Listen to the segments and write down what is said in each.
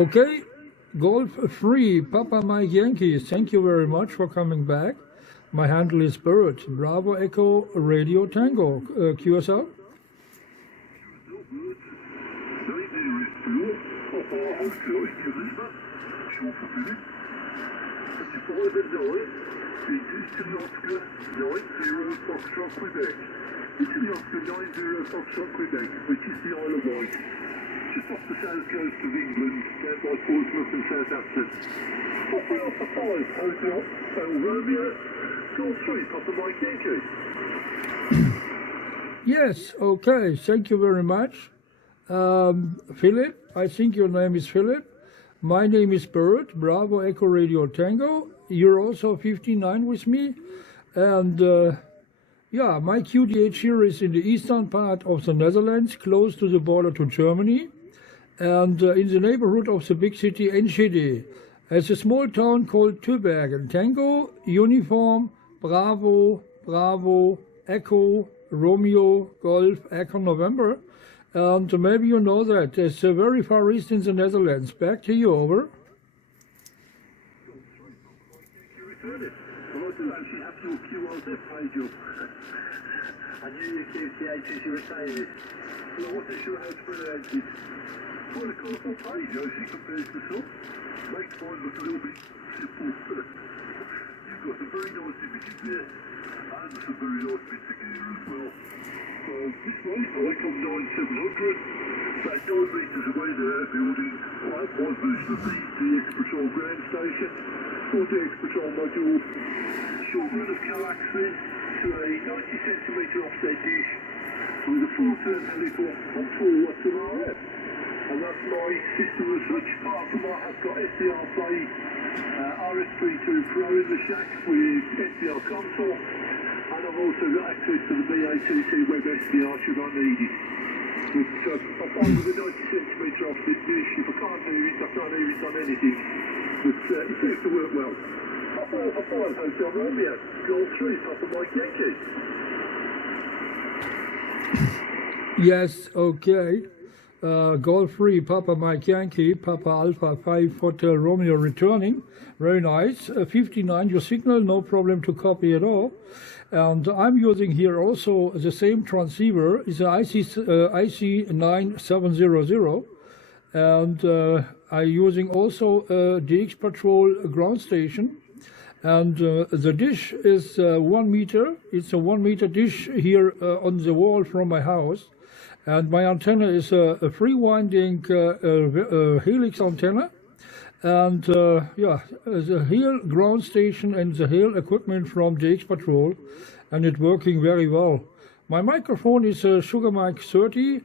Okay, Golf Free, Papa Mike Yankee, thank you very much for coming back. My handle is Bird, Bravo Echo Radio Tango, QSO. Which is the Isle of Wight, just off the south coast of England, down by Portsmouth and Southampton. Papa Alpha 5, Hotel Romeo, Golf 3, Papa Mike Yankee. Yes, okay, thank you very much. Philip, I think your name is Philip. My name is Bird, Bravo Echo Radio Tango. You're also 59 with me. And yeah, my QDH here is in the eastern part of the Netherlands, close to the border to Germany, and in the neighborhood of the big city Enschede. It's a small town called Tübingen. Tango, Uniform, Bravo, Bravo, Echo, Romeo, Golf, Echo, November. And maybe you know that. It's very far east in the Netherlands. Back to you, over. I knew you QCH as you were saying it. Well, I wasn't sure how to pronounce it. Quite a colourful page, actually, compared to some. Makes mine look a little bit simple. You've got some very nice images there, and some very nice bits of gear as well. So, this way, I come 9700. About 9 metres away there, building my version of the DX Patrol ground station, or DX Patrol module. Short run of coax then, to a 90cm offset dish with a full turn heliport on 4 watts of RF. And that's my system as such. Apart from that, I've got SDR Play RS32 Pro in the shack with SDR console, and I've also got access to the BA2T Web SDR should I need it. But I'm fine with a 90cm offset dish. If I can't hear it, I can't hear it on anything. But it seems to work well. Papa 5, Hotel Romeo, Golf 3, Papa Mike Yankee. Yes, okay. Golf 3, Papa Mike Yankee, Papa Alpha 5, Hotel Romeo returning. Very nice. 59, your signal, no problem to copy at all. And I'm using here also the same transceiver. It's an IC9700. And I'm using also DX Patrol ground station. And the dish is 1 meter. It's a 1 meter dish here on the wall from my house. And my antenna is a free-winding helix antenna. And yeah, the Hier ground station and the Hier equipment from DX Patrol. And it's working very well. My microphone is Sugar Mic 30,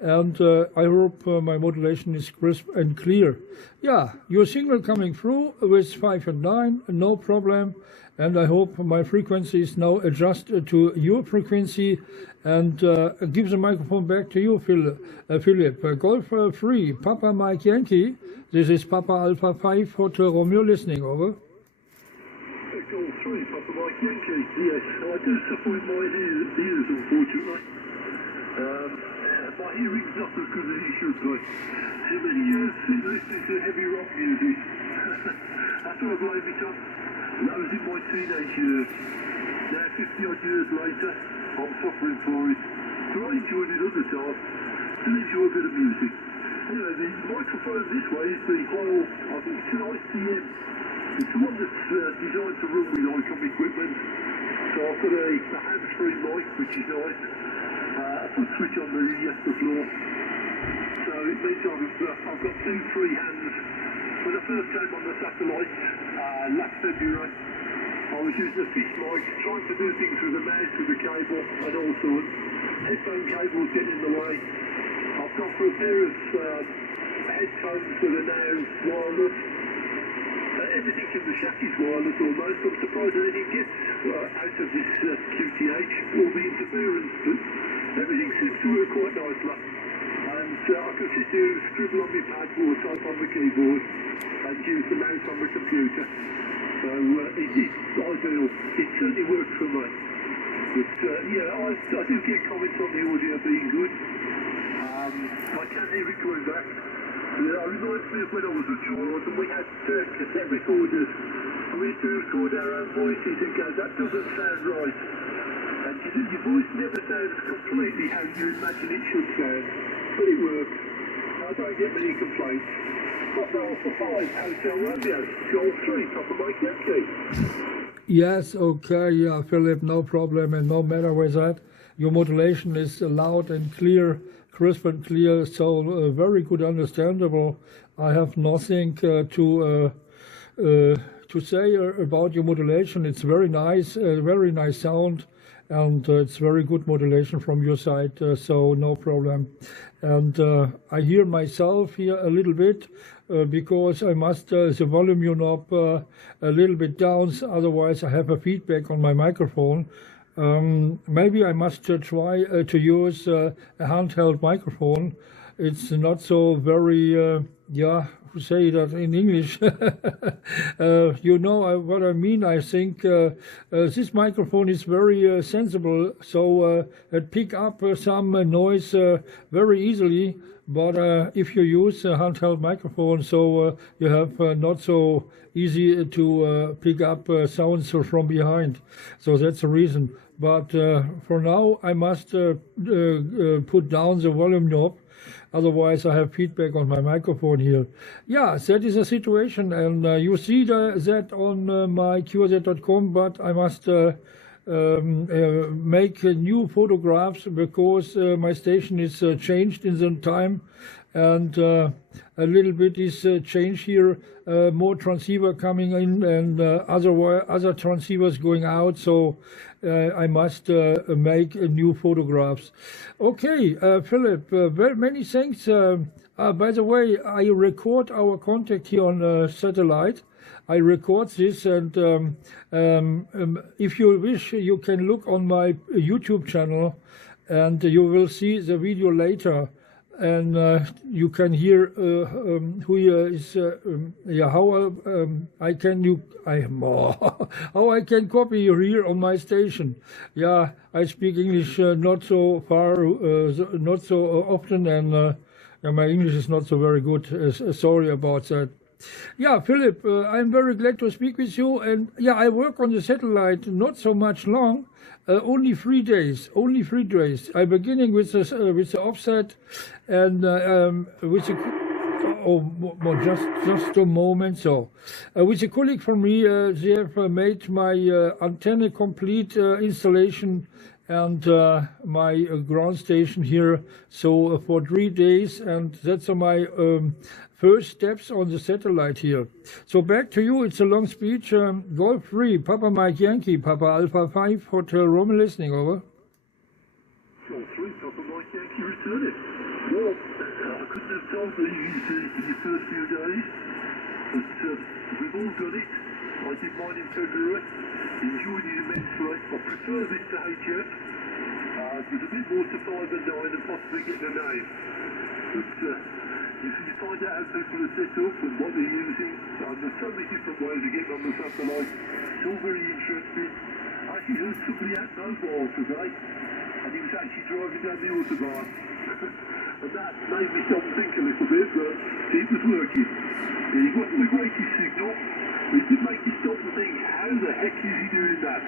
and I hope my modulation is crisp and clear. Yeah, your signal coming through with 5 and 9, no problem. And I hope my frequency is now adjusted to your frequency. And give the microphone back to you, Philip. Golf 3, Papa Mike Yankee. This is Papa Alpha 5 Hotel Romeo listening, over. Golf 3, Papa Mike Yankee. Yes, I do suffer with my ears unfortunately. My hearing's not as good as it should be. Too many years since listening to heavy rock music. That's what I blame it on. That was in my teenage years. Now, 50 odd years later, I'm suffering for it. So I enjoyed it other times. Still enjoy a bit of music. Anyway, the microphone this way is the whole, I think it's an ICM. It's the one that's designed to run with ICOM equipment. So I've got a hands-free mic, which is nice. A foot switch on the floor. So it means I've got 2 free hands. When I first came on the satellite last February, I was using a fish mic, trying to do things with a mouse with a cable and all sorts. Headphone cables getting in the way. I've gone for a pair of headphones that are now wireless. Everything in the shack is wireless almost. I'm surprised that anything gets out of this QTH, all the interference, but everything seems to work quite nicely. And I can sit here, scribble on my pad or type on the keyboard and use the mouse on the computer. So it's ideal. It certainly works for me. But yeah, I do get comments on the audio being good. I can hear it coming back. Yeah, it reminds me of when I was a child and we had cassette recorders. And we used to record our own voices and go, that doesn't sound right. And your voice never sounds completely how you imagine it should sound. But it works. I don't get many complaints. Papa Alpha 5, Hotel Romeo, Golf 3, Papa Mike Yankee. Yes, okay, yeah, Philip, no problem, and no matter with that. Your modulation is loud and clear, crisp and clear, so very good, understandable. I have nothing to say about your modulation. It's very nice sound, and it's very good modulation from your side, so no problem. And I hear myself here a little bit because I must the volume knob a little bit down, otherwise I have a feedback on my microphone. Maybe I must try to use a handheld microphone. It's not so very, yeah, to say that in English. You know what I mean. I think this microphone is very sensible, so it pick up some noise very easily. But if you use a handheld microphone, so you have not so easy to pick up sounds from behind. So that's the reason. But for now, I must put down the volume knob. Otherwise, I have feedback on my microphone here. Yeah, that is a situation, and you see that on my QSO.com, but I must make new photographs because my station is changed in the time, and a little bit is changed here, more transceiver coming in and other transceivers going out, so I must make new photographs. Okay, Philip, very many thanks. By the way, I record our contact here on satellite. I record this, and if you wish, you can look on my YouTube channel, and you will see the video later, and you can hear who is, yeah, how I can how I can copy you here on my station. Yeah, I speak English not so far, not so often, and yeah, my English is not so very good. Sorry about that. Yeah, Philip, I'm very glad to speak with you. And yeah, I work on the satellite not so much long, only 3 days. Only 3 days. I'm beginning with the offset, and with the just a moment. So, with a colleague from me, they have made my antenna complete installation and my ground station here. So for 3 days, and that's my first steps on the satellite here. So back to you. It's a long speech. Golf 3, Papa Mike Yankee, Papa Alpha 5, Hotel Rome listening, over. Golf 3, Papa Mike Yankee returning. Well, I couldn't have told you in your first few days, but we've all done it. I did mine in February, enjoyed it immensely. I prefer this to HF. There's a bit more to 5 and 9 and possibly get the name. But you find out how people are set up and what they're using. There's so many different ways of getting on the satellite. It's all very interesting. I actually heard somebody had mobile today, and he was actually driving down the autobahn. And that made me stop and think a little bit, but it was working. He wasn't the greatest signal, but it did make me stop and think, how the heck is he doing that?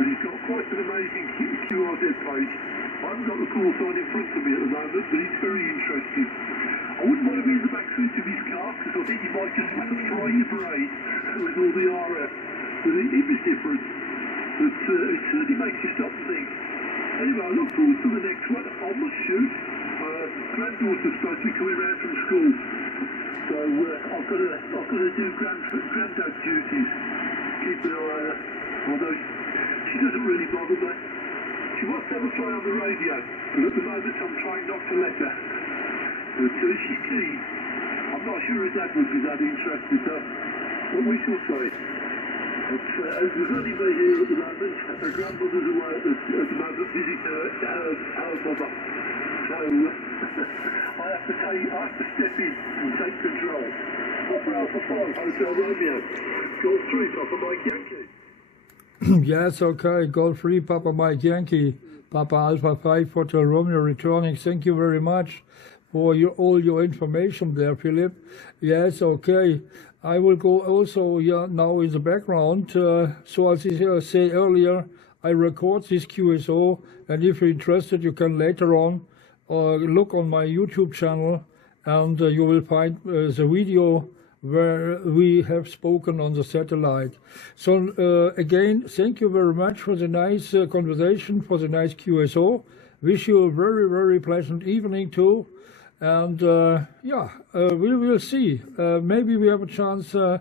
But he's got quite an amazing QRZ page. I haven't got the call sign in front of me at the moment, but it's very interesting. I wouldn't want to be in the back seat of his car, because I think you might just fry your brain with all the RF. But it was different. But it certainly makes you stop and think. Anyway, I look forward to the next one. I must shoot. Granddaughter's supposed to be coming round from school. So I've got to do granddad duties. Keep an eye on her. Although she doesn't really bother me. She wants to have a play on the radio, but at the moment I'm trying not to let her. But she's keen. I'm not sure her dad would be that interested though. But we shall see. There's only me here at the moment. Her grandmother's away at the moment visiting her mother. So I have to step in and take control. Papa Alpha 5, Hotel Romeo. Golf 3, Papa Mike Yankee. Yes, okay, Golf 3, Papa Mike Yankee, Papa Alpha 5, Hotel Romeo returning. Thank you very much for all your information there, Philip. Yes, okay. I will go also now in the background. So as I said earlier, I record this QSO, and if you're interested, you can later on look on my YouTube channel, and you will find the video where we have spoken on the satellite. So again, thank you very much for the nice conversation, for the nice QSO. Wish you a very, very pleasant evening too. And we will see. Maybe we have a chance to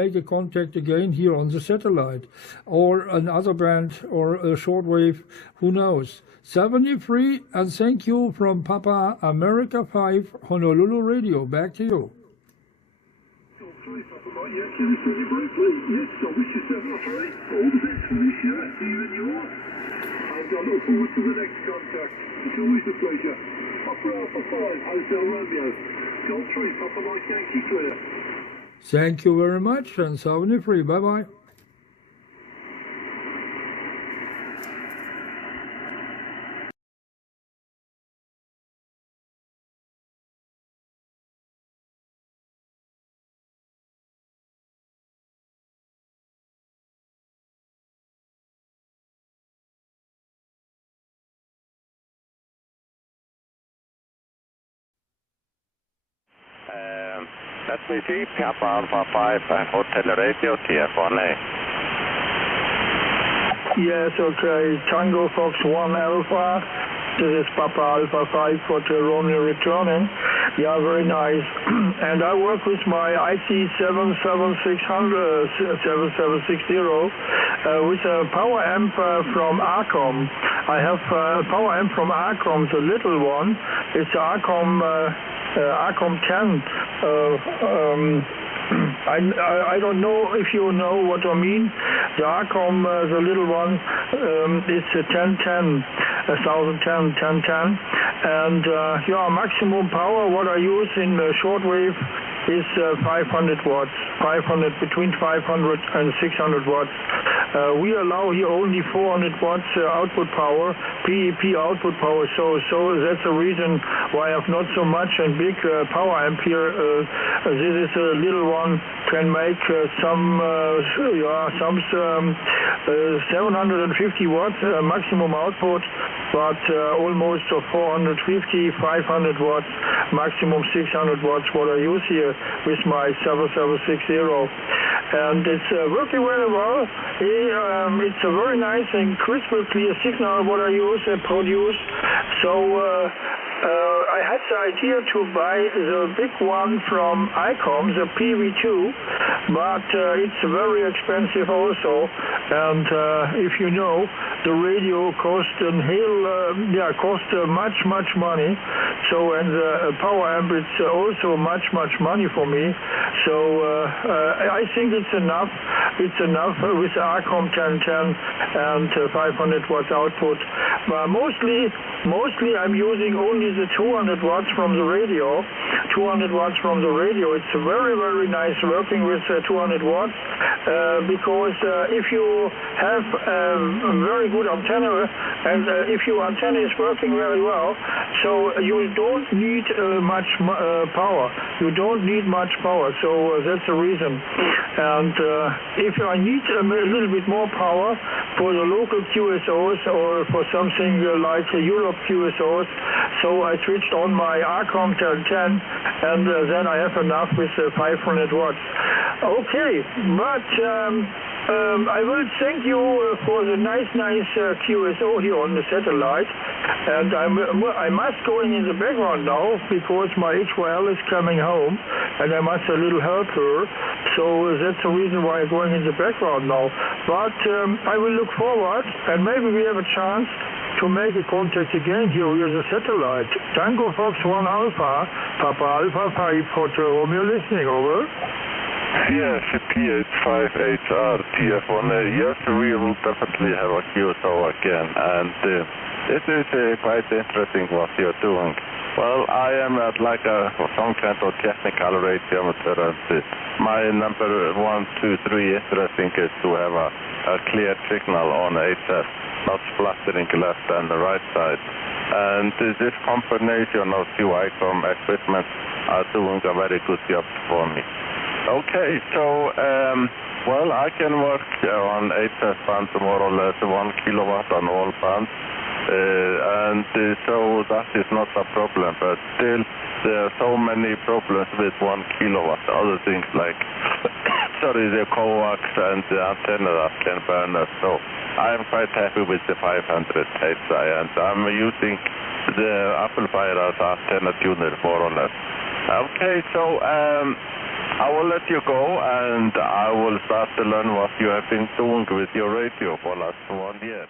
make a contact again here on the satellite, or another band, or a shortwave, who knows. 73, and thank you from Papa America 5 Honolulu Radio. Back to you. Sorry, Papa Mike. Yes, can you send your briefly? Yes, I wish you 73. All the best for this year, to you and yours. And I look forward to the next contact. It's always a pleasure. Papa Alpha 5, Hotel Romeo. Gold 3, Papa Mike Yankee clear. Thank you very much, and 73. Bye-bye. Let me see, Papa Alpha 5, Hotel Radio, TF1A. Yes, okay, Tango Fox 1 Alpha, this is Papa Alpha 5 Hotel Romeo returning. Yeah, very nice. And I work with my IC 7760 with a power amp from Arcom. I have a power amp from Arcom, the little one. It's Arcom 10. I don't know if you know what I mean. The Arcom, the little one, it's a 1010, 1010, and maximum power what I use in shortwave is 500 watts, between 500 and 600 watts. We allow here only 400 watts output power, PEP output power, so that's the reason why I have not so much and big power amp here. This is a little one, can make some 750 watts maximum output, but almost 450, 500 watts, maximum 600 watts what I use here with my 7760. And it's working very well. It's a very nice and crystal clear signal what I produce. So I had the idea to buy the big one from ICOM, the PV2, but it's very expensive also. And if you know, the radio cost much money. So, and the power amp, it's also much money for me. So I think it's enough. It's enough with Arcom 1010 and 500 watts output. But mostly I'm using only the 200 watts from the radio. 200 watts from the radio. It's very nice working with 200 watts because if you have a very good antenna, and if your antenna is working very well, so you don't need much power. You don't need much power, so that's the reason. And if I need a little bit more power for the local QSOs or for something like Europe QSOs, so I switched on my Arcom 1010, and then I have enough with 500 watts. Okay, but I will thank you for the nice QSO here on the satellite, and I must go in the background now because my HYL is coming home, and I must a little help her. So that's the reason why I'm going in the background now. But I will look forward, and maybe we have a chance to make a contact again here with the satellite. Tango Fox 1 Alpha, Papa Alpha 5 Hotel Romeo listening, over. Yes, PH5HR TF1A. Yes, we will definitely have a QSO again, and it is quite interesting what you're doing. Well, I am at like some kind of technical radiometer, and my number 1, 2, 3 interesting is to have a clear signal on HS, not splattering left and the right side. And this combination of two ICOM equipment are doing a very good job for me. Okay, so, well, I can work on HS band more or less 1 kilowatt on all bands. And so that is not a problem, but still there are so many problems with 1 kilowatt. Other things like, sorry, the coax and the antenna that can burn us. So I am quite happy with the 500 HI, and I'm using the amplifier as antenna tuner more or less. Okay, so I will let you go, and I will start to learn what you have been doing with your radio for the last 1 year.